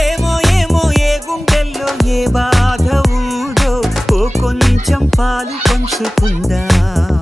ఏమో ఏమో ఏ గుండెల్లో ఏ బాధ ఉందో ఓ కొంచెం పాలు పంచుకుందాం.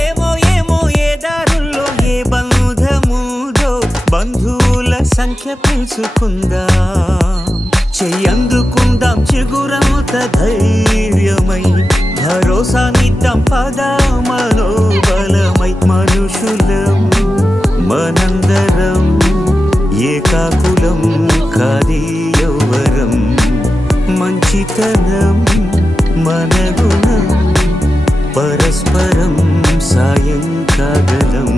ఏమో ఏమో ఏ దారుల్లో ఏ బంధముదో బంధువుల సంఖ్య పెంచుకుందాం. చెయ్యందుకుందాం చిగురంత ధైర్యమై భరోసానిద్దాం పద మనోబలమై. మనుషులం మనందరం ఏకాకులం కాది యౌవరం. మంచితనం మన గుణం పరస్పరం సాయం కాగలం.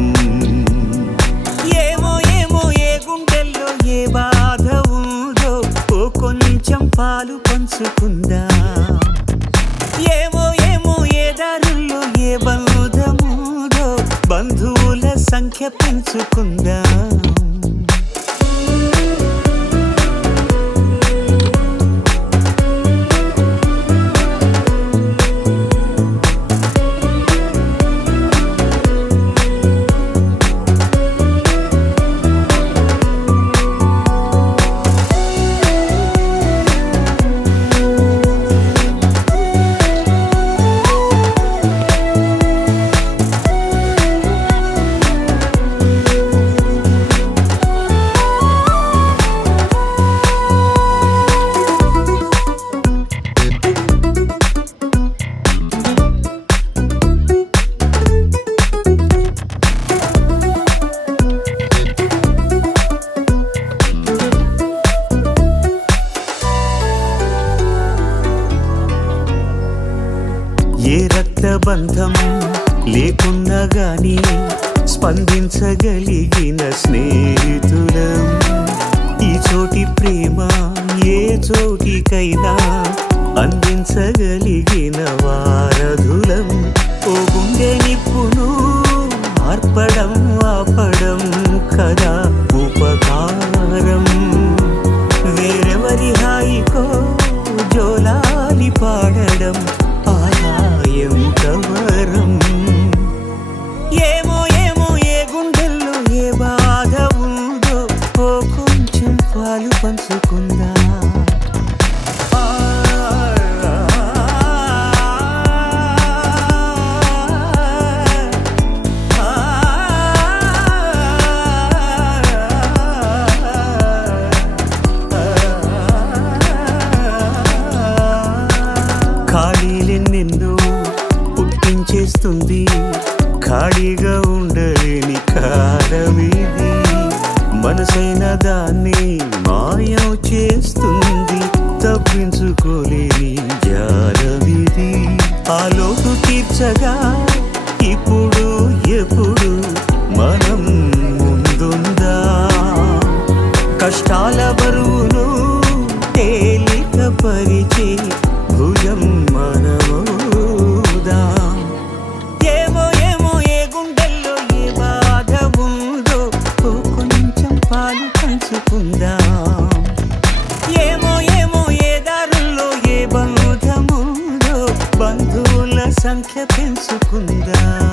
ఏమో ఏమో ఏ గుండెల్లో ఏ బాధ ఉందో ఓ కొంచెం పాలు పంచుకుందాం. ఏమో ఏమో ఏ దారుల్లో ఏ బంధముదో బంధువుల సంఖ్య పెంచుకుందాం. ఏ రక్తబంధం లేకున్నా గాని స్పందించగలిగిన స్నేహితులం. ఈ చోటి ప్రేమ ఏ చోటికైనా అందించగలిగిన వారధులం. ఓ గుండె నిప్పును ఆర్పడం ఆపడం కదా ఉపకారం. వేరెవరి హాయికో జోలాలి పాడడం కవరం. ఏమో ఏమో ఏ గుండెల్లో ఏ బాధ ఉందో ఓ కొంచెం పాలు పంచుకుందా. ఖాళీలెన్నెన్నో పుట్టించేస్తుంది ఖాళీగా ఉండలేని కాలమిది. మనసైన దాన్ని మాయం చేస్తుంది తప్పించుకోలేని జాలమిది. ఆ లోటు తీర్చగా ఇప్పుడు ఎప్పుడు మనం ముందుందా. కష్టాల బరువును తేలిక పరిచే భుజం మనమౌదా. ఏమో ఏమో ఏ గుండెల్లో ఏ బాధ ఉందో ఓ కొంచెం పాలు పంచుకుందాం. ఏమో ఏమో ఏ దారుల్లో ఏ బంధముదో బంధువుల సంఖ్య పెంచుకుందాం.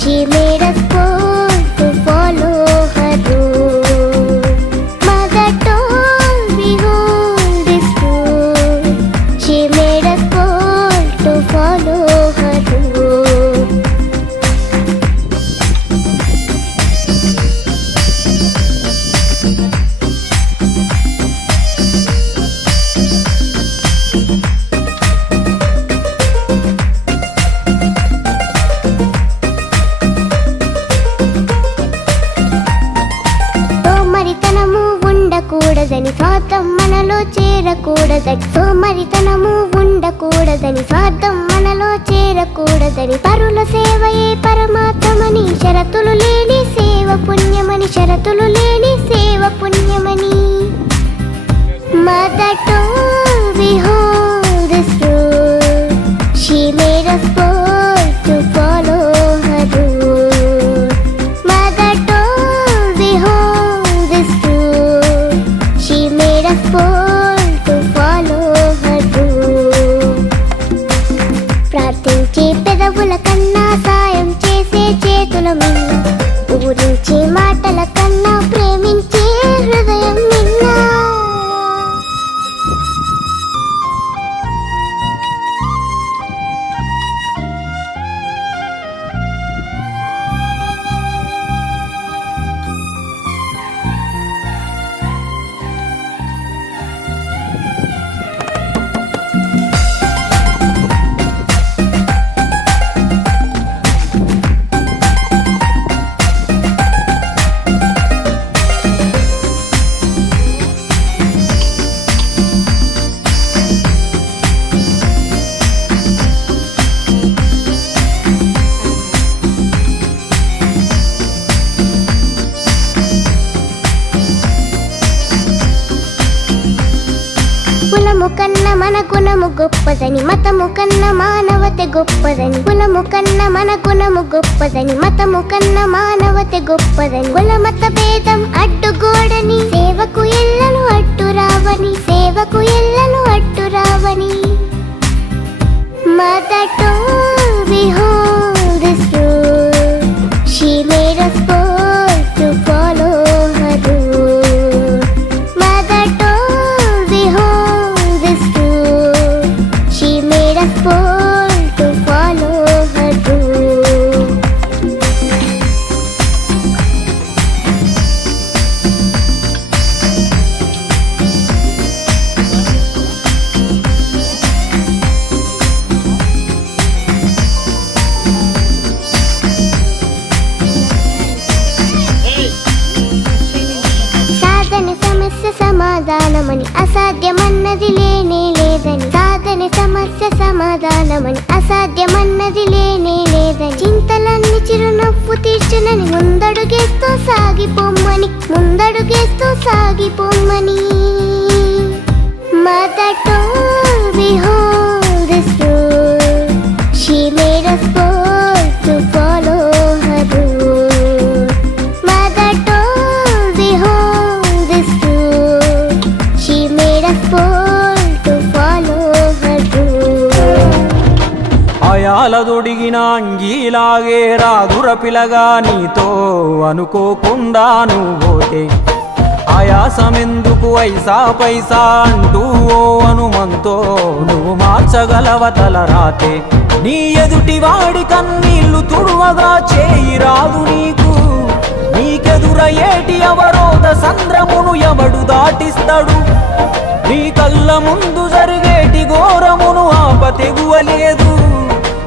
She made us both to fall చేరకూడదని, సోమరితనము ఉండకూడదని, స్వార్థం మనలో చేరకూడదని, పరుల సేవయే పరమాత్మని, షరతులు లేని సేవ పుణ్యమని, షరతులు లేని సేవ పుణ్యమని. Mother told we hold this rule, she made us bold to follow her rule. Mother told we hold this rule, she made us bold to follow her rule. ప్రార్థించే పెదవుల కన్నా సాయం చేసే చేతుల మిన్న, ఊరించే మాటల కన్నా ప్రేమించే హృదయం మిన్న. కులము కన్న మన గుణము గొప్పదని, మతము కన్న మానవతే గొప్పదని, కులము కన్న మన గుణము గొప్పదని, మతము కన్న మానవతే గొప్పదని, కుల మత భేదం అడ్డుగోడని, సేవకు ఎల్లను అడ్డు రావని, సేవకు ఎల్లను అడ్డు రావని. Mother told we hold this rule, she made us bold to follow her rule. Mother told we hold this rule, she made us bold to follow her rule. సాధన సమస్య సమాధానమని, అసాధ్యమన్నది లేనే లేదని, సాధన సమస్య సమాధానమని, అసాధ్యమన్నది లేనే లేదని, చింతలన్నీ చిరునవ్వు తీర్చునని, ముందడుగేస్తూ సాగిపోమ్మని, ముందడుగేస్తూ సాగిపోమ్మని. Mother told we hold this rule, she made us bold to follow her rule. Mother told we hold this rule, she made us bold to follow her rule. ఆయాలదొడిగిన అంగీలాగే రాదుర పిలగా నీతో అనుకోకుండా నువ్వోతే, ఆయాసమెందుకు ఐసా పైసా అంటూ ఓ అనుమంతో నువ్వు మార్చగలవ తలరాతే. నీ ఎదుటి వాడి కన్నీళ్లు తుడువగా చేయి రాదు నీకు, నీకెదురయ్యేటి అవరోధ సంద్రమును ఎవడు దాటిస్తాడు. నీ కళ్ళ ముందు జరిగేటి ఘోరమును ఆపతెగువలేదు,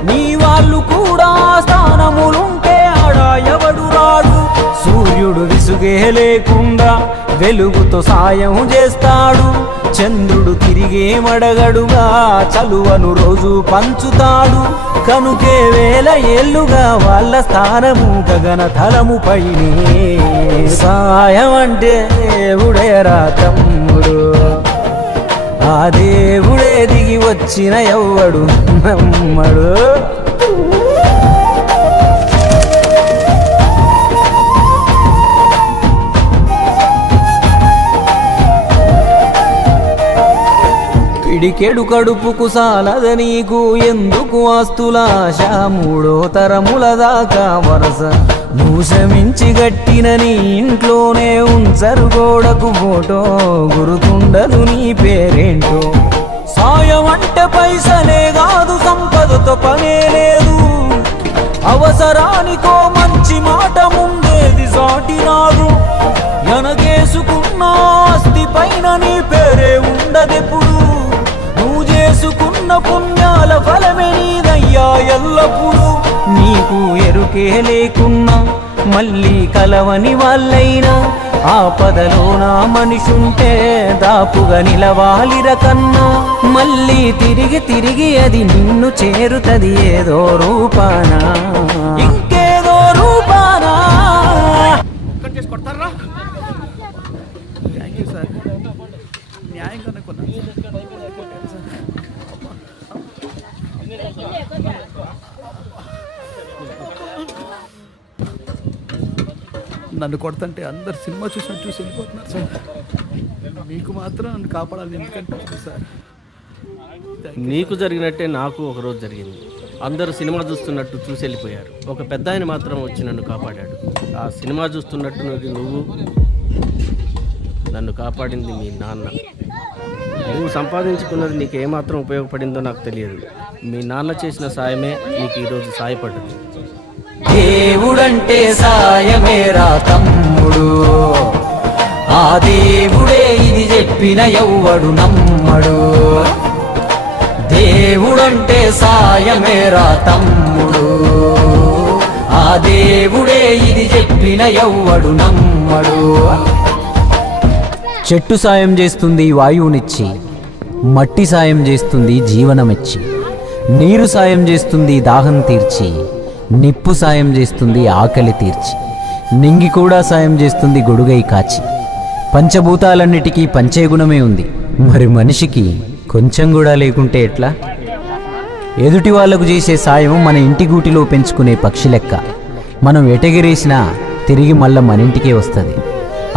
నీ వాళ్ళు కూడా స్థానములుంటే ఆడ ఎవడు రాడు. సూర్యుడు విసుగే లేకుండా వెలుగుతో సాయం చేస్తాడు, చంద్రుడు తిరిగే మడగడుగా చలువను రోజు పంచుతాడు. కనుకే వేల ఏళ్ళుగా వాళ్ళ స్థానము గగన తలము పైనే. సాయం అంటే దేవుడేరా తమ్ముడు, ఆ దేవుడే దిగి వచ్చిన ఎవ్వడు నమ్మడు. పిడికెడు కడుపుకు సాలద నీకు ఎందుకు ఆస్తులాశ, మూడో తరముల దాకా వరస నువ్వు శ్రమించి గట్టిన నీ ఇంట్లోనే ఉంచరు గోడకు ఫోటో, గురుతుండదు నీ పేరేంటో. సాయం అంటే పైసలే కాదు, సంపదతో పనే లేదు, అవసరానికో మంచి మాట ముందేది సాటి రాదు. ఎనగేసుకున్న ఆస్తి పైన నీ పేరే ఉండదెప్పుడు, నువ్వు చేసుకున్న పుణ్యాల ఫలమే నీదయ్యా ఎల్లప్పుడు. నీకు ఎరుకే లేకున్నా మళ్ళీ కలవని వాళ్ళైనా ఆపదలోన మనిషుంటే దాపుగా నిలవాలిర కన్నా. మళ్ళీ తిరిగి తిరిగి అది నిన్ను చేరుతది ఏదో రూపానా, ఇంకేదో రూపానా. నన్ను కొడుతుంటే అందరు సినిమా చూసి వెళ్ళిపోతున్నారు సార్. మీకు మాత్రం నన్ను కాపాడాలి, ఎందుకంటే సార్ నీకు జరిగినట్టే నాకు ఒకరోజు జరిగింది. అందరూ సినిమా చూస్తున్నట్టు చూసి వెళ్ళిపోయారు. ఒక పెద్ద ఆయన మాత్రం వచ్చి నన్ను కాపాడాడు. ఆ సినిమా చూస్తున్నట్టు నువ్వు, నన్ను కాపాడింది మీ నాన్న. నువ్వు సంపాదించుకున్నది నీకు ఏమాత్రం ఉపయోగపడిందో నాకు తెలియదు. మీ నాన్న చేసిన సాయమే నీకు ఈరోజు సాయపడ్డది. దేవుడంటే సాయమేరా తమ్ముడు, ఆ దేవుడే ఇది చెప్పిన ఎవ్వడు నమ్మడు. దేవుడంటే సాయమేరా తమ్ముడు, ఆ దేవుడే ఇది చెప్పిన ఎవ్వడు నమ్మడు. చెట్టు సాయం చేస్తుంది వాయువునిచ్చి, మట్టి సాయం చేస్తుంది జీవనమిచ్చి, నీరు సాయం చేస్తుంది దాహం తీర్చి, నిప్పు సాయం చేస్తుంది ఆకలి తీర్చి, నింగి కూడా సాయం చేస్తుంది గొడుగై కాచి. పంచభూతాలన్నిటికీ పంచే గుణమే ఉంది, మరి మనిషికి కొంచెం కూడా లేకుంటే ఎట్లా? ఎదుటి వాళ్లకు చేసే సాయం మన ఇంటి గూటిలో పెంచుకునే పక్షి లెక్క. మనం ఎటగిరేసినా తిరిగి మళ్ళా మన ఇంటికే వస్తుంది.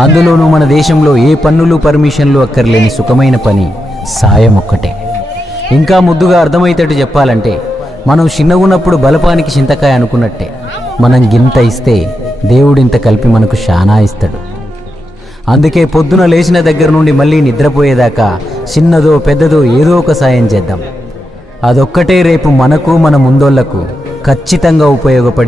అందులోనూ మన దేశంలో ఏ పన్నులు పర్మిషన్లు అక్కర్లేని సుఖమైన పని సాయం ఒక్కటే. ఇంకా ముద్దుగా అర్థమయ్యేటట్టు చెప్పాలంటే, మనం చిన్నగున్నప్పుడు బలపానికి చింతకాయ అనుకున్నట్టే, మనం గింత ఇస్తే దేవుడింత కలిపి మనకు శానా ఇస్తాడు. అందుకే పొద్దున లేచిన దగ్గర నుండి మళ్ళీ నిద్రపోయేదాకా చిన్నదో పెద్దదో ఏదో ఒక సాయం చేద్దాం. అదొక్కటే రేపు మనకు మన ముందోళ్లకు ఖచ్చితంగా ఉపయోగపడే